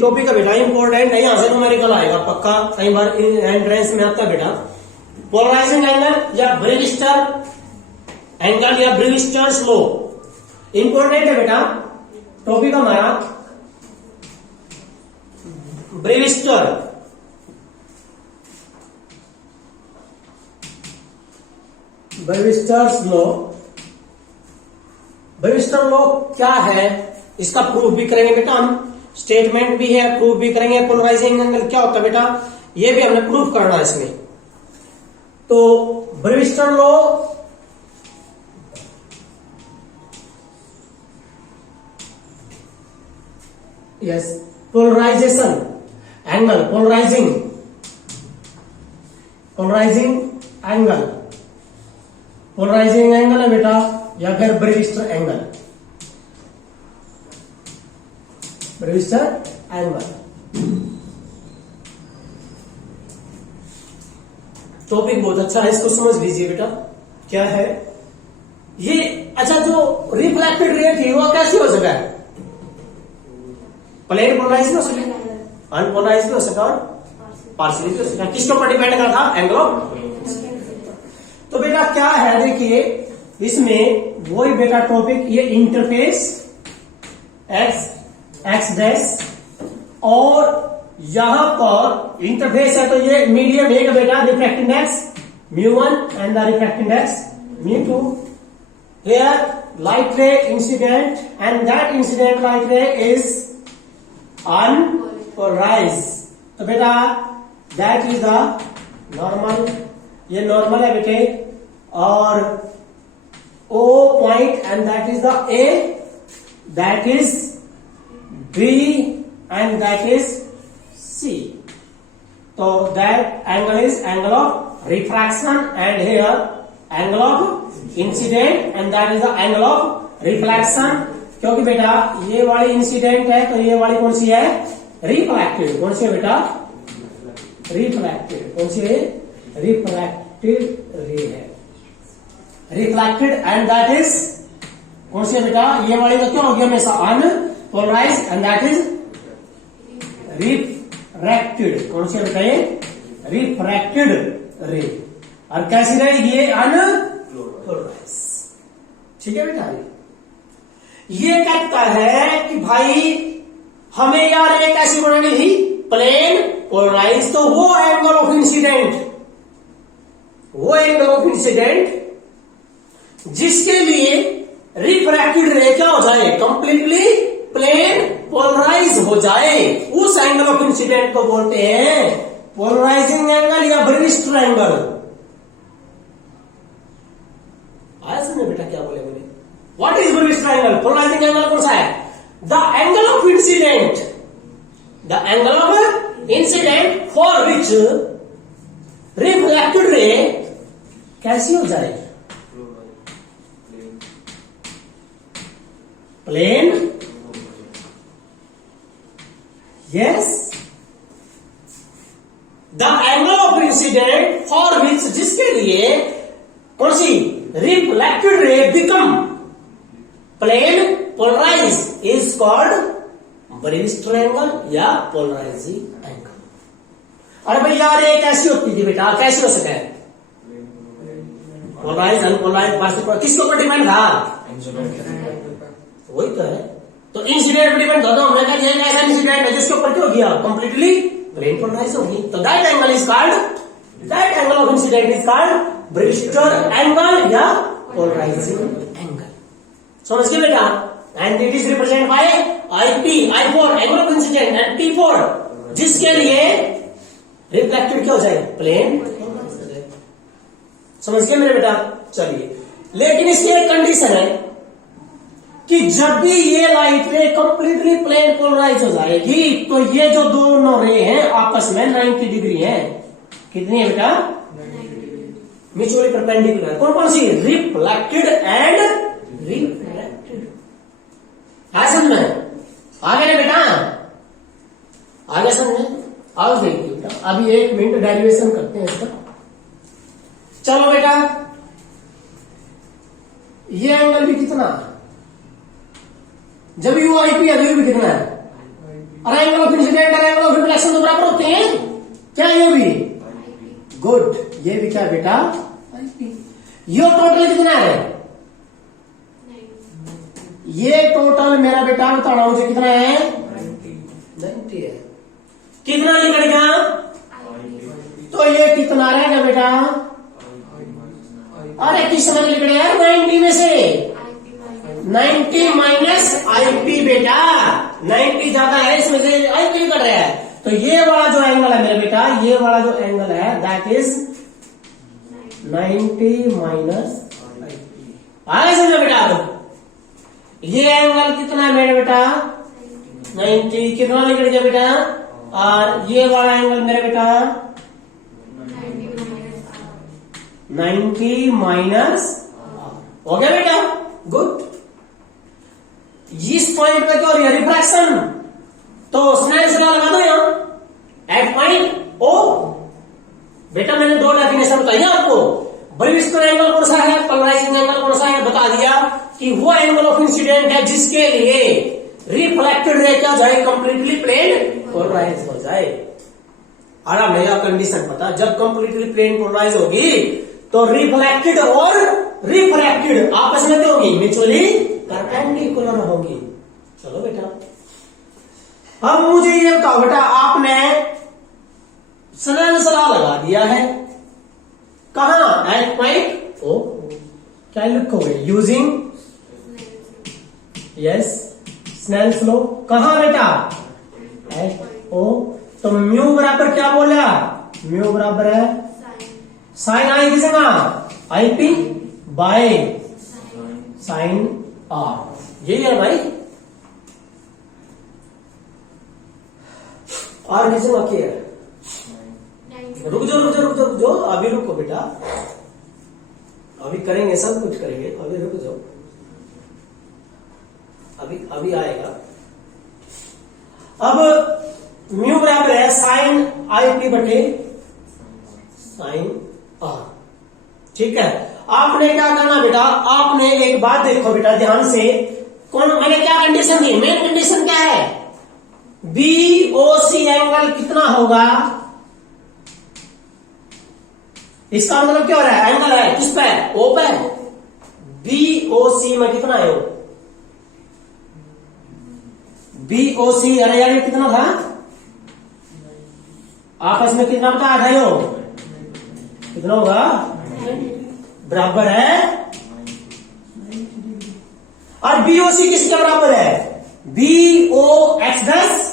Topic है बेटा important है, यहां से न्यूमेरिकल आएगा पक्का, कई बार एंट्रेंस में आता है बेटा। पोलराइजिंग एंगल या ब्रेविस्टर एंगल या ब्रेविस्टर्स लॉ इंपॉर्टेंट है बेटा। टॉपिक हमारा ब्रेविस्टर ब्रेविस्टर्स लॉ। ब्रेविस्टर लॉ क्या है इसका प्रूफ भी करेंगे बेटा हम, स्टेटमेंट भी है, प्रूफ भी करेंगे। पोलराइजिंग एंगल क्या होता है बेटा ये भी हमने प्रूफ करना है इसमें। तो Brewster law yes polarisation angle, polarising angle, polarising angle है बेटा या फिर Brewster angle, Brewster angle. Topic बहुत अच्छा है, इसको समझ लीजिए बेटा क्या है ये। अच्छा जो रिफ्लेक्टेड रे थी वो कैसी हो सका है? प्लेन पोलराइज हो सके, अनपोलराइज हो सका, पार्शियली हो सका। किसके ऊपर डिपेंड करता था? Angle of. तो बेटा क्या है देखिए इसमें वही बेटा टॉपिक, ये इंटरफेस एक्स डैश और यहां पर इंटरफेस है तो ये मीडियम एक बेटा refractive index μ1 and the refractive index μ2। Here light ray incident and that incident light ray is unpolarised. तो बेटा दैट इज द नॉर्मल, ये नॉर्मल है बेटे, और O point and that is the A, that is B and that is C। तो that angle is angle of refraction and here angle of incidence and that is the angle of reflection. क्योंकि बेटा ये वाली incident है तो ये वाली कौन सी है? रिफ्लेक्टेड। कौन सी है बेटा? रिफ्लेक्टेड। कौन सी है? रिफ्लेक्टेड रे है, रिफ्लेक्टेड एंड दैट इज कौन सी है बेटा? ये वाली तो क्या हो गया हमेशा? Unpolarised and that is refracted. कौन सी है बेटा? ये रिफ्रैक्टेड रे। और कैसी रहेगी? ये अनपोलराइज्ड। ठीक है बेटा, ये कहता है कि भाई हमें यार रे कैसी बनानी थी? Plane polarise. तो वो एंगल ऑफ इंसिडेंट, वो एंगल ऑफ इंसिडेंट जिसके लिए रिफ्रैक्टेड रे क्या हो जाए? कंप्लीटली प्लेन पोलराइज हो जाए, उस एंगल ऑफ इंसिडेंट को बोलते हैं पोलराइजिंग एंगल या ब्रेविस्टर एंगल। आया समझ बेटा क्या बोले? What is Brewster angle? Polarising angle कौन सा है? The angle of incidence, the angle of incidence for which reflected ray कैसी हो जाए? Plane. Yes, the angle of incidence for which जिसके लिए कौन सी? Reflected ray become plane polarise is called Brewster angle या पोलराइजिंग एंगल। अरे भाई यार ये कैसी होती थी बेटा? कैसी हो सके? पोलराइज अनपोलराइज पार्शियल, किसके ऊपर डिपेंड था? वही तो है। तो इंसिडेंट पर डिपेंड था, तो हमने कहा ये ऐसा इंसिडेंट है जिसके ऊपर क्या हो गया? कंप्लीटली प्लेन पोलराइज होगी। तो that angle is called, that angle of incidence is called Brewster angle या पोलराइजिंग एंगल। समझ गए बेटा? And it is represent by IP, I4 angle of incidence and P4 जिसके लिए रिफ्लेक्टेड क्या हो जाए? प्लेन। समझ गए मेरे बेटा? चलिए, लेकिन इसकी एक कंडीशन है कि जब भी ये लाइट रे कंप्लीटली प्लेन पोलराइज हो जाएगी तो ये जो दोनों रे हैं आपस में 90 डिग्री है। कितनी है बेटा? Mutually perpendicular. कौन कौन सी? Reflected and refracted. है समझ में? आगे ना बेटा? आगे समझ में? आओ देखिए बेटा, अभी 1 मिनट डेरिवेशन करते हैं इसका। चलो बेटा, ये एंगल भी कितना? जब UIP अभी भी कितना है? और एंगल ऑफ इंसिडेंट और एंगल ऑफ रिफ्लेक्शन तो बराबर होते हैं, क्या ये भी? गुड, ये भी क्या बेटा? ये टोटल कितना है? ये टोटल मेरा बेटा बता रहा हूं मुझे कितना है? 90 है। कितना निकलेगा? तो ये कितना रहेगा बेटा? अरे किस समय निकले यार? 90 में से 90 माइनस आईपी बेटा, 90 ज्यादा है इसमें से आईपी निकल रहा है। तो ये वाला जो एंगल है मेरा बेटा, ये वाला जो एंगल है दैट इज 90 माइनस आईपी। आगे समझो बेटा, अब ये एंगल कितना है मेरे बेटा? 90। कितना निकल गया बेटा? और ये वाला एंगल मेरे बेटा 90 माइनस, हो गया बेटा? गुड। इस पॉइंट पे क्या हो रही है? रिफ्रैक्शन। तो स्नेल्स लॉ लगा दो यहां एट पॉइंट ओ। बेटा मैंने दो डेफिनेशन बताई आपको। ब्रीविस्टर एंगल कौन सा है, पोलराइजिंग एंगल कौन सा है, बता दिया कि वो एंगल ऑफ इंसिडेंट है जिसके लिए रिफ्लेक्टेड रे क्या जाए? कंप्लीटली प्लेन पोलराइज हो जाए। आराम नहीं, कंडीशन पता, जब कंप्लीटली प्लेन पोलराइज होगी तो रिफ्लेक्टेड और रिफ्रैक्टेड आपस में क्या होगी? म्यूचुअली परपेंडिकुलर होगी। चलो बेटा, अब मुझे ये बताओ बेटा, आपने स्नेल्स लॉ लगा दिया है कहां? At point O. क्या लिखोगे? Using yes Snell's law. कहां बेटा? At O. तो म्यू बराबर क्या बोला? म्यू बराबर है साइन आई की जगह आईपी बाय साइन आर। यही है भाई। और किसी में क्या है? रुक जाओ, अभी रुको बेटा, अभी करेंगे, सब कुछ करेंगे, अभी रुक जाओ, अभी आएगा। अब म्यू बराबर है साइन आईपी बटे साइन आर। ठीक है, आपने क्या करना बेटा? आपने एक बात देखो बेटा ध्यान से, कौन मैंने क्या कंडीशन दी? मेन कंडीशन क्या है? बीओसी एंगल कितना होगा? इसका मतलब क्या हो रहा है? एंगल है किस पे? ओ पे। बीओसी में कितना है? बीओसी, अरे यार ये कितना था? आपस में कितना बता था? यो कितना होगा? बराबर है। और बीओसी किसके बराबर है? BO X dash.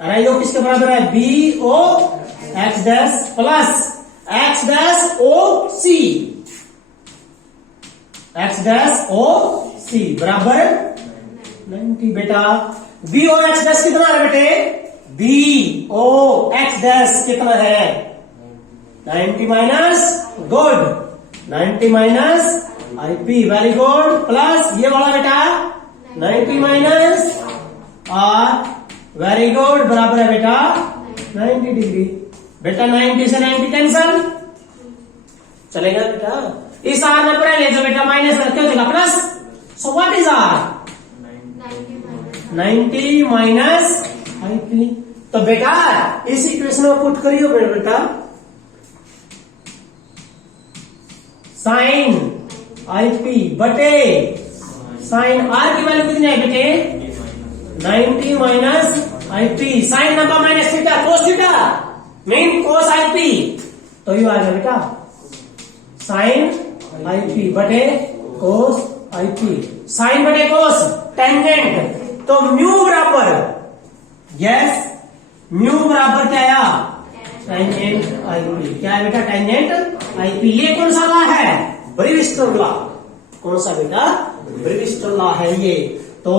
अरे यो किसके बराबर है? BO X dash plus X dash O C. एक्स डैश ओ सी बराबर 90 बेटा। बीओ एक्स डैश कितना है बेटे? बीओ एक्स डैश कितना है? 90 minus, good, 90 minus IP, very good, plus ये वाला बेटा 90 माइनस आर, वेरी गुड, बराबर है बेटा 90 डिग्री। बेटा 90 से 90 कैंसल, चलेगा बेटा? इस आर में पहले जो बेटा माइनस रखते हो तो plus, so what is R? 90 minus IP. तो बेटा इस इक्वेशन में पुट करियो बेटा, साइन आईपी बटे साइन आर की वैल्यू कितनी है बेटे? 90 minus IP, sine number minus theta cos theta mean cos IP, तो ये आ गया बेटा साइन आईपी बटे कोस आईपी। साइन बटे कोस टेंजेंट, तो म्यू बराबर, यस म्यू बराबर क्या आया? Tangent IP. क्या है बेटा? Tangent IP. ये कौन सा लॉ है? ब्रीविस्टर लॉ। कौन सा बेटा? ब्रीविस्टर लॉ है ये। तो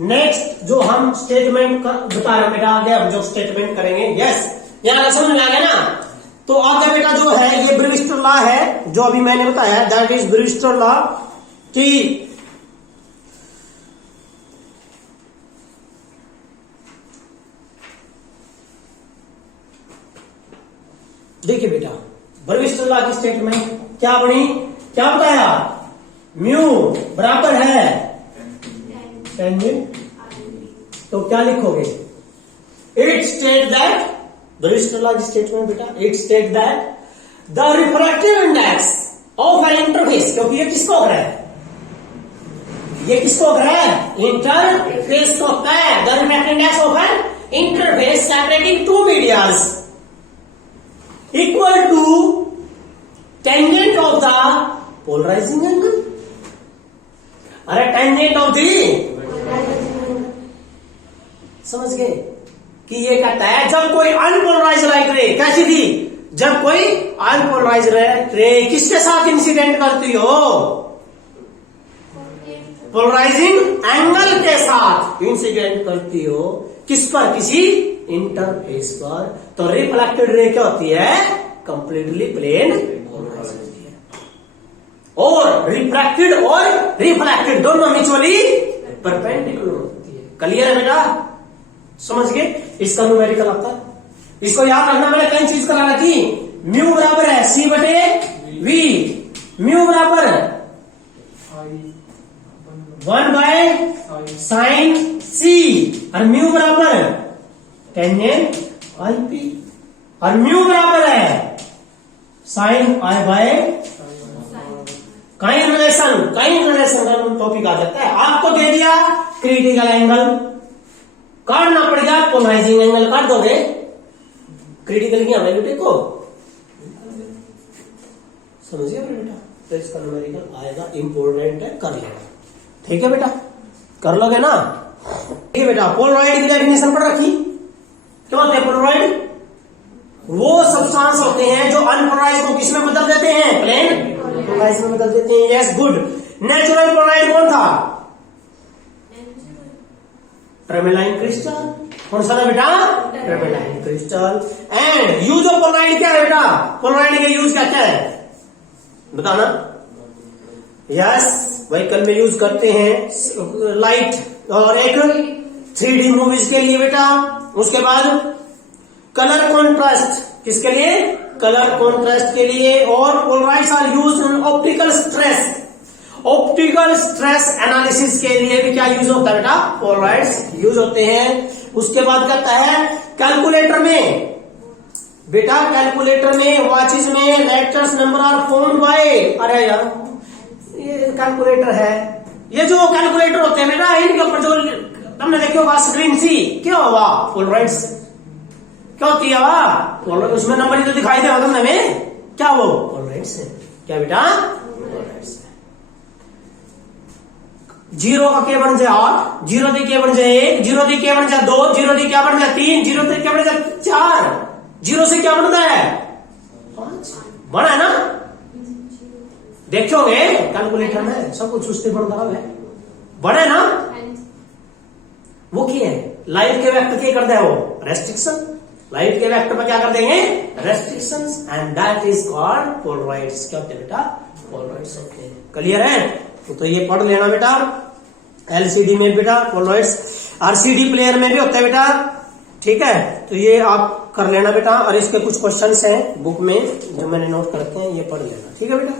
नेक्स्ट जो हम स्टेटमेंट बता रहे हैं बेटा, आगे हम जो स्टेटमेंट करेंगे, यस यहां समझ में आ गया ना? तो आगे बेटा जो है ये ब्रीविस्टर लॉ है जो अभी मैंने बताया, दैट इज ब्रीविस्टर लॉ कि देखिए बेटा ब्रीविस्टर लॉ की स्टेटमेंट क्या बनी, क्या बताया? म्यू बराबर है टेंजेंट, तो तो क्या लिखोगे? It state that, Brewster statement बेटा, it state that the refractive index of an interface, क्योंकि ये किसको ग्रह है? ये किसको ग्रह है? इंटरफेस को होता है। The refractive index of an interface separating two medias equal to tangent of the polarising angle. अरे टेंजेंट ऑफ दी, समझ गए कि ये कहता है जब कोई अनपोलराइज लाइट रे, कैसी थी? जब कोई अनपोलराइज रे किसके साथ इंसिडेंट करती हो? पोलराइजिंग एंगल के साथ इंसिडेंट करती हो। किस पर? किसी इंटरफेस पर। तो रिफ्लेक्टेड रे क्या होती है? कंप्लीटली प्लेन पोलराइज होती है। और रिफ्रैक्टेड और रिफ्लेक्टेड दोनों म्यूचुअली परपेंडिकुलर होती है। क्लियर है बेटा? समझ गए? इसका न्यूमेरिकल आता है। इसको याद रखना, मैंने कई चीज कराना थी। म्यू बराबर है सी बटे वी, म्यू बराबर 1 बाय साइन सी, और म्यू बराबर टेंजेंट आई पी, और म्यू बराबर है साइन आई बाय काइन रिलेशन का टॉपिक आ जाता है। आपको दे दिया क्रिटिकल एंगल, काटना पड़ेगा पोलराइजिंग एंगल, काट दोगे। क्रिटिकल की वैल्यू देखो, समझिए बेटा। तो इसका न्यूमेरिकल आएगा, इंपोर्टेंट है, कर लेना। ठीक है बेटा, कर लोगे ना? ठीक है बेटा। पोलराइड की डेफिनेशन पढ़ रखी। क्या होते हैं पोलराइड? वो सब्सटेंस होते हैं जो अनपोलराइज को किसमें बदल देते हैं? प्लेन पोलराइज में बदल देते हैं। Yes, good. नेचुरल पोलराइड कौन था? Tourmaline crystal. कौन सा था बेटा? Tourmaline crystal. And use of polaroid क्या है बेटा? पोलराइड के यूज क्या क्या है बताना। यस, व्हीकल में यूज करते हैं लाइट, और एक 3D मूवीज के लिए बेटा। उसके बाद कलर कॉन्ट्रास्ट, किसके लिए? कलर कॉन्ट्रास्ट के लिए। और polaroids are used in optical stress, optical stress analysis के लिए भी क्या यूज होता है बेटा? पोलराइड्स यूज होते हैं। उसके बाद कहता है कैलकुलेटर में बेटा, कैलकुलेटर में, वॉचेस में letters number are formed by, अरे यार ये कैलकुलेटर है। ये जो कैलकुलेटर होते हैं बेटा, इनके ऊपर जो तुमने देखी होगा स्क्रीन सी, क्या हुआ? पोलराइड्स क्या होती है? वह उसमें नंबर ही तो दिखाई देगा तुमने में, क्या वो? पोलराइड्स है। क्या बेटा? पोलराइड्स है। 0 का क्या बन जाए 8, 0 दी क्या बन जाए 1, 0 दी क्या बन जाए 2, 0 दी क्या बन जाए 3, 0 दी क्या बन जाए 4, 0 से क्या बनता है 5। बड़ा है ना? देखोगे कैलकुलेटर में सब कुछ सुस्ती बढ़ता है, बड़ा है ना? वो क्या है? लाइट के वेक्टर क्या कर दे? वो रेस्ट्रिक्शन। लाइट के वेक्टर पर क्या कर देंगे? Restrictions, and that is called polaroids. क्या होते हैं बेटा? पोलराइड्स होते हैं। क्लियर है? तो ये पढ़ लेना बेटा। एलसीडी में बेटा पोलराइड्स, आरसीडी प्लेयर में भी होता है बेटा। ठीक है, तो ये आप कर लेना बेटा। और इसके कुछ क्वेश्चंस हैं बुक में जो मैंने नोट करते हैं, ये पढ़ लेना। ठीक है बेटा।